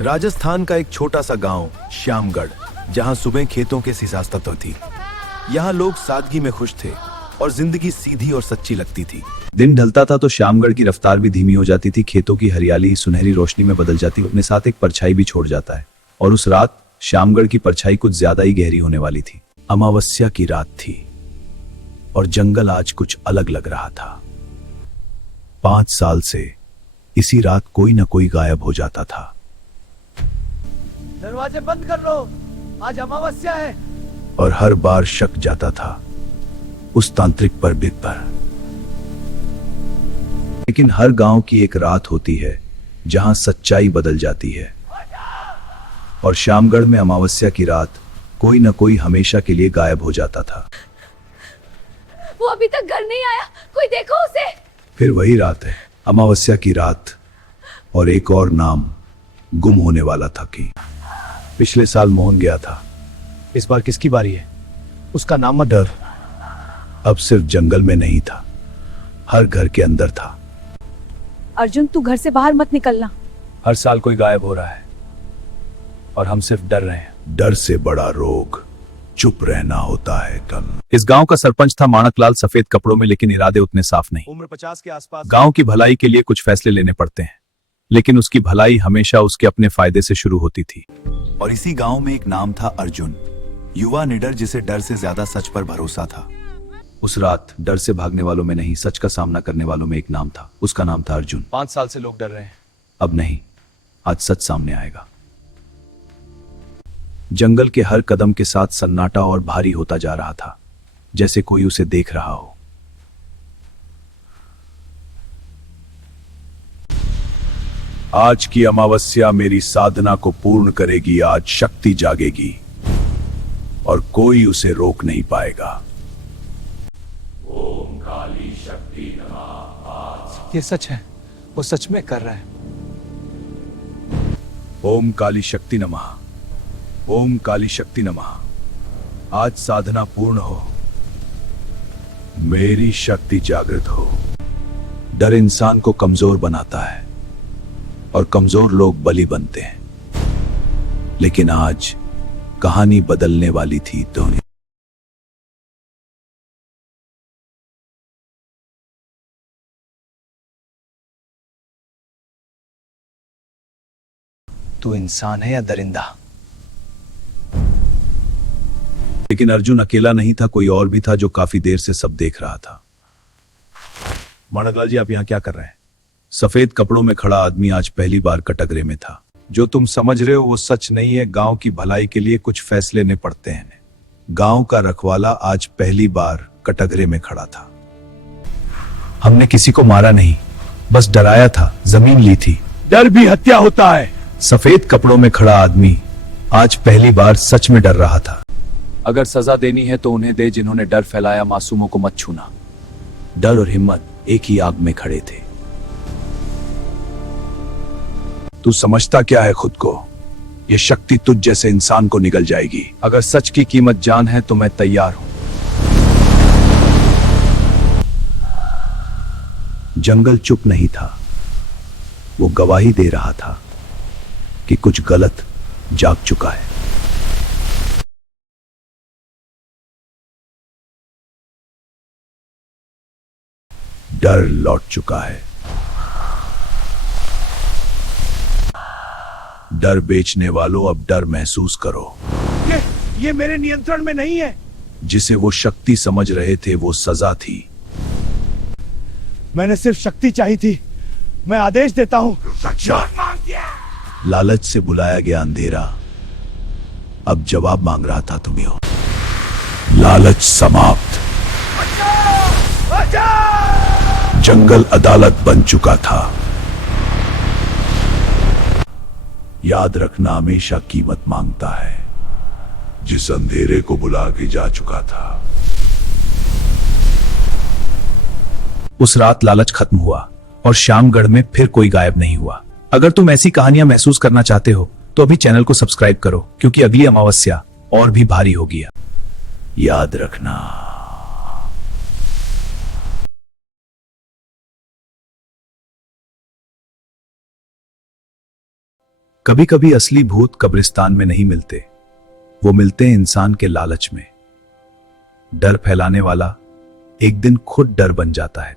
राजस्थान का एक छोटा सा गांव श्यामगढ़, जहां सुबह खेतों के सिसास्तत थी। यहाँ लोग सादगी में खुश थे और जिंदगी सीधी और सच्ची लगती थी। दिन ढलता था तो श्यामगढ़ की रफ्तार भी धीमी हो जाती थी। खेतों की हरियाली सुनहरी रोशनी में बदल जाती, अपने साथ एक परछाई भी छोड़ जाता है। और उस रात श्यामगढ़ की परछाई कुछ ज्यादा ही गहरी होने वाली थी। अमावस्या की रात थी और जंगल आज कुछ अलग लग रहा था। 5 साल से इसी रात कोई न कोई गायब हो जाता था। दरवाजे बंद कर लो, आज अमावस्या है। और हर बार शक जाता था उस तांत्रिक पंडित पर। लेकिन हर गांव की एक रात होती है जहां सच्चाई बदल जाती है। और श्यामगढ़ में अमावस्या की रात कोई न कोई हमेशा के लिए गायब हो जाता था। वो अभी तक घर नहीं आया, कोई देखो उसे। फिर वही रात है, अमावस्या की रात, और एक और नाम गुम होने वाला था कि पिछले साल मोहन गया था। इस बार किसकी बारी है? उसका नाम डर अब सिर्फ जंगल में नहीं था, हर घर के अंदर था। अर्जुन, तू घर से बाहर मत निकलना। हर साल कोई गायब हो रहा है और हम सिर्फ डर रहे हैं। डर से बड़ा रोग चुप रहना होता है। इस गांव का सरपंच था माणकलाल, सफेद कपड़ों में, लेकिन इरादे उतने साफ नहीं। उम्र 50 के आसपास। गांव की भलाई के लिए कुछ फैसले लेने पड़ते हैं, लेकिन उसकी भलाई हमेशा उसके अपने फायदे से शुरू होती थी। और इसी गांव में एक नाम था अर्जुन, युवा निडर जिसे डर से ज्यादा सच पर भरोसा था। उस रात डर से भागने वालों में नहीं, सच का सामना करने वालों में एक नाम था। उसका नाम था अर्जुन। 5 साल से लोग डर रहे हैं। अब नहीं, आज सच सामने आएगा। जंगल के हर कदम के साथ सन्नाटा और भारी होता जा रहा था, जैसे कोई उसे देख रहा हो। आज की अमावस्या मेरी साधना को पूर्ण करेगी। आज शक्ति जागेगी और कोई उसे रोक नहीं पाएगा। ओम काली शक्ति नमः। ये सच है, वो सच में कर रहा है। ओम काली शक्ति नमः। ओम काली शक्ति नमः। आज साधना पूर्ण हो, मेरी शक्ति जागृत हो। डर इंसान को कमजोर बनाता है और कमजोर लोग बलि बनते हैं। लेकिन आज कहानी बदलने वाली थी। तू इंसान है या दरिंदा? लेकिन अर्जुन अकेला नहीं था, कोई और भी था जो काफी देर से सब देख रहा था। माणकलाल जी, आप यहां क्या कर रहे हैं? सफेद कपड़ों में खड़ा आदमी आज पहली बार कटघरे में था। जो तुम समझ रहे हो वो सच नहीं है। गांव की भलाई के लिए कुछ फैसले लेने पड़ते हैं। गांव का रखवाला आज पहली बार कटघरे में खड़ा था। हमने किसी को मारा नहीं, बस डराया था, जमीन ली थी। डर भी हत्या होता है। सफेद कपड़ों में खड़ा आदमी आज पहली बार सच में डर रहा था। अगर सजा देनी है तो उन्हें दे जिन्होंने डर फैलाया, मासूमों को मत छूना। डर और हिम्मत एक ही आग में खड़े थे। तू समझता क्या है खुद को? ये शक्ति तुझ जैसे इंसान को निगल जाएगी। अगर सच की कीमत जान है तो मैं तैयार हूं। जंगल चुप नहीं था, वो गवाही दे रहा था कि कुछ गलत जाग चुका है। डर लौट चुका है। डर बेचने वालों, अब डर महसूस करो। ये मेरे नियंत्रण में नहीं है। जिसे वो शक्ति समझ रहे थे वो सजा थी। मैंने सिर्फ शक्ति चाहिए थी। मैं आदेश देता हूं। लालच से बुलाया गया अंधेरा अब जवाब मांग रहा था तुम्हें। लालच समाप्त। जंगल अदालत बन चुका था। याद रखना, हमेशा कीमत मांगता है। जिस अंधेरे को बुला के जा चुका था। उस रात लालच खत्म हुआ और श्यामगढ़ में फिर कोई गायब नहीं हुआ। अगर तुम ऐसी कहानियां महसूस करना चाहते हो तो अभी चैनल को सब्सक्राइब करो, क्योंकि अगली अमावस्या और भी भारी होगी। याद रखना। कभी कभी असली भूत कब्रिस्तान में नहीं मिलते, वो मिलते हैं इंसान के लालच में। डर फैलाने वाला एक दिन खुद डर बन जाता है।